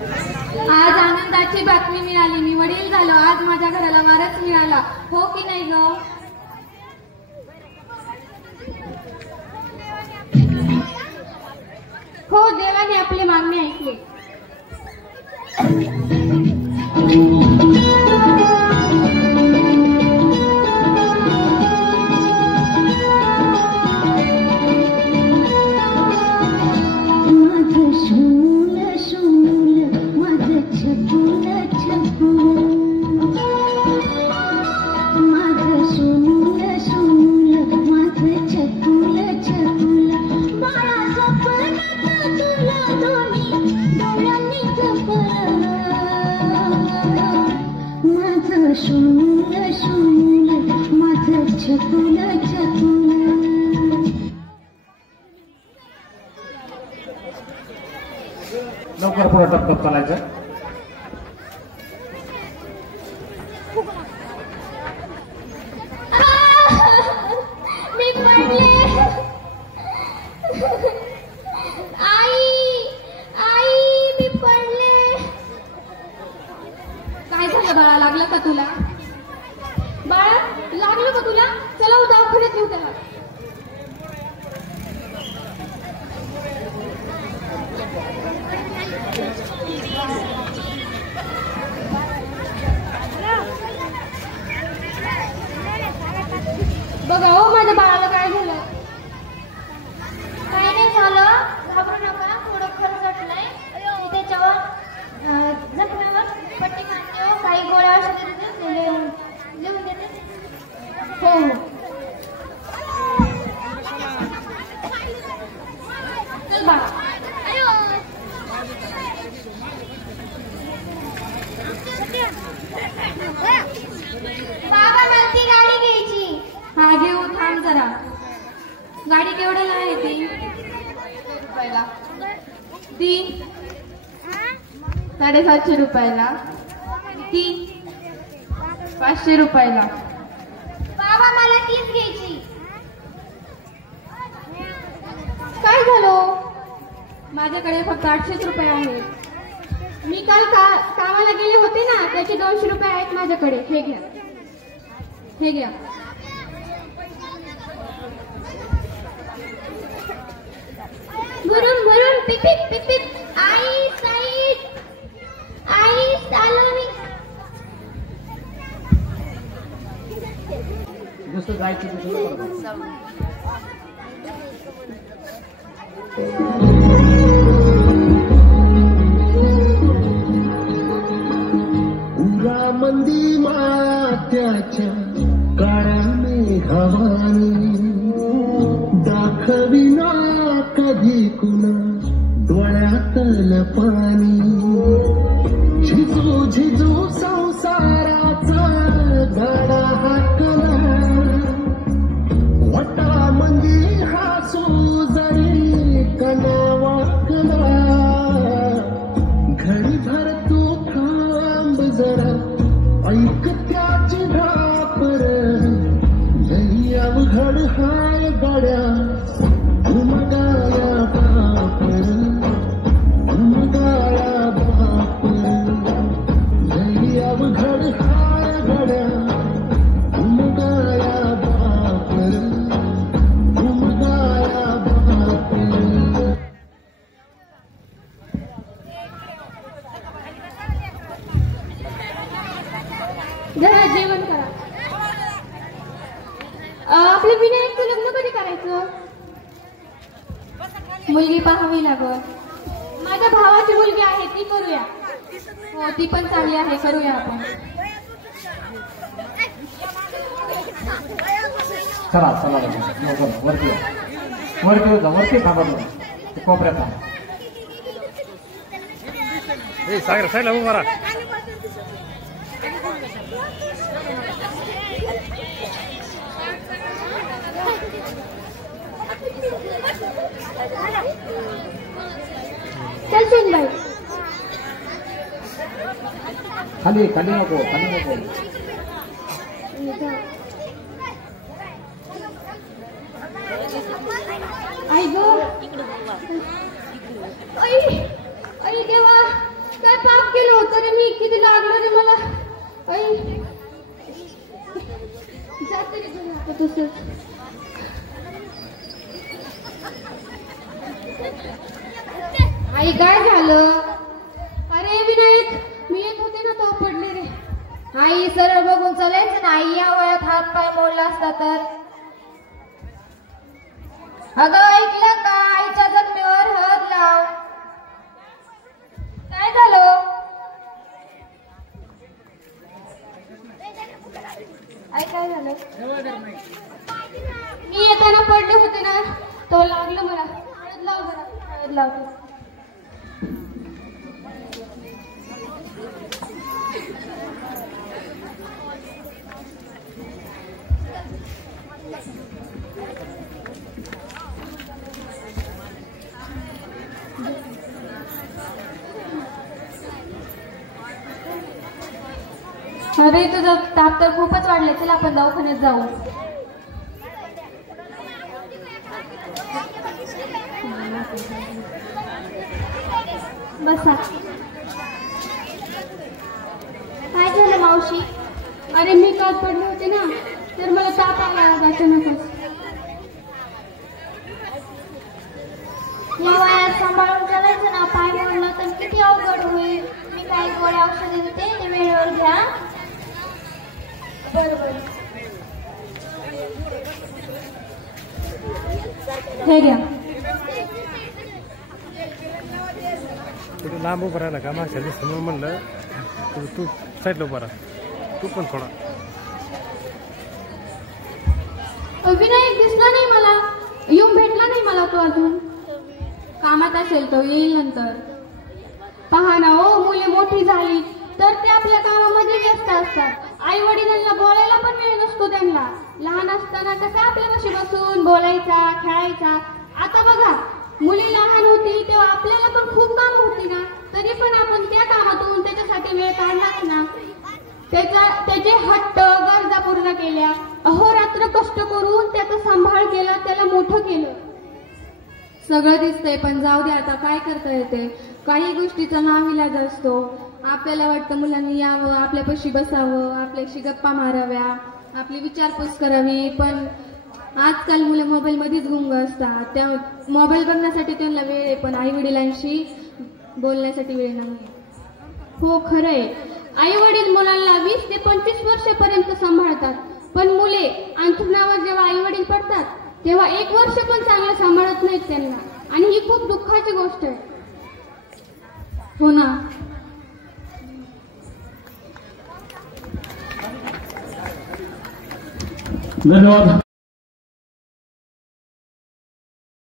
आज आनंदाची बातमी मिळाली. मी वडील झालो. आज माझ्या घराला वारस मिळाला. हो की नाही ग? हो, देवाने आपली मागणी ऐकली. लवकर पुढे टपटप चालायचं. मी पडले. आई मी पडले. काय झालं बाळा? लागलं का तुला? बाळा लागलं का तुला? चला दवाखान्यात नेऊ त्याला. बघा हो, माझ्या बाळाला काय झालं? काही नाही झालं, घाबरू नका. थोडं खरचटलंय. त्याच्यावर जखमेवर पट्टी मारते. काही गोळ्या औषध लिहून देते. हो हो. चल बाळा. बाबा मला ती गाडी घ्यायची. हा घेऊ, थांब जरा. गाडी केवढ्याला आहे ती? रुपयाला. ती 750 रुपयाला. ती 500 रुपयाला. बाबा मला तीच घ्यायची. काय झालं? माझ्याकडे फक्त 800 रुपये आहेत. मी काल कामाला गेले होते ना, त्याचे 200 रुपये आहेत माझ्याकडे. हे घ्या, हे घ्या. भरून भरून पिपिप पिपिप. आई साईड. आई चालू मी. दुसरं जायचं उरा मंदी मात्याच्या काळ्या मेघावानी दाखविना कधी कुणा डोळ्यातलं पाणी. झिजू झिजू संसाराचा गाडा हाकला. वटा मंदी हासू जरी कना वाकला. घडी भर तू थांब जरा, ऐक त्याची धापर. लई अवघड हाय गड्या उमगाया बापर. उमगाया बापर. लई अवघड हाय गड्या उमगाया बापर. उमगाया बापर. जरा जेवण करा. आपलं विनायकचं लग्न कधी करायचं? मुलगी पाहावी लागल. माझ्या भावाची मुलगी आहे, ती करूया. हो, ती पण चांगली आहे, करूया आपण. चला चला वरती वरती वरती थांबा. कोपऱ्यात थांबा. सागर साईडला उभा राहा. चल सुनबाई. खाली खाली नको, खाली नको. आई गो, आई देवा, काय आई जाते रे घरी आता तसंच. आई काय झालं? अरे विनायक, मी येत होते ना तो पडले रे. आई सरळ बघून चालायचं ना. आई या वयात हात पाय मोडला असता तर. अगं ऐकलं का? आईच्या जखमेवर हळद लाव. काय झालं? आई काय झालं? मी येताना पडले होते ना, तो लागलं मला. हळद लाव जरा. हळद लावतो. अरे तुझं ताप तर खूपच वाढले. चल आपण दवाखान्यात जाऊ. बसा. काय झालं मावशी? अरे मी काल पडले होते ना, तर मला ताप आला अचानकच. या वयात सांभाळून चालायचं ना. पाय मोडला तर किती अवघड होईल. मी काही गोळ्या औषधे देते, ते वेळेवर घ्या. बरोबर. हे घ्या. थोडं लांब उभं राहिला का माझ्या समोर म्हणलं तू साईडला उभा राहा. तू पण थोडा. विनायक दिसला नाही मला. येऊन भेटला नाही मला तो अजून. कामात असेल तो, येईल नंतर. पहा ना हो, मुले मोठी झाली तर ते आपल्या कामामध्ये व्यस्त असतात. आई वडिलांना बोलायला पण वेळ नसतो त्यांना. लहान असताना कसं आपल्यापाशी बसून बोलायचा, खेळायचा. आता बघा, मुली लहान होती तेव्हा आपल्याला पण खूप काम होती ना, तरी पण आपण त्या कामातून त्याच्यासाठी वेळ काढलाच ना. त्याचे हट्ट गरजा पूर्ण केल्या. अहोरात्र कष्ट करून त्याचा सांभाळ केला, त्याला मोठं केलं. सगळं दिसतंय पण जाऊ दे, आता काय करता येते. काही गोष्टीचा नाविलाज असतो. आपल्याला वाटतं मुलांनी यावं, आपल्यापाशी बसावं, आपल्याशी गप्पा माराव्या, आपली विचारपूस करावी. पण आजकाल मुलं मोबाईलमध्येच गुंग असतात. त्या मोबाईल बघण्यासाठी त्यांना वेळ आहे, पण आई वडिलांशी बोलण्यासाठी वेळ नाही. हो खरंय, आई वडील मुलांना 20 ते 25 वर्षापर्यंत सांभाळतात. पण मुले अंथरुणावर जेव्हा आई वडील पडतात तेव्हा 1 वर्ष पण चांगलं सांभाळत नाहीत त्यांना. आणि ही खूप दुःखाची गोष्ट आहे. हो ना. धन्यवाद.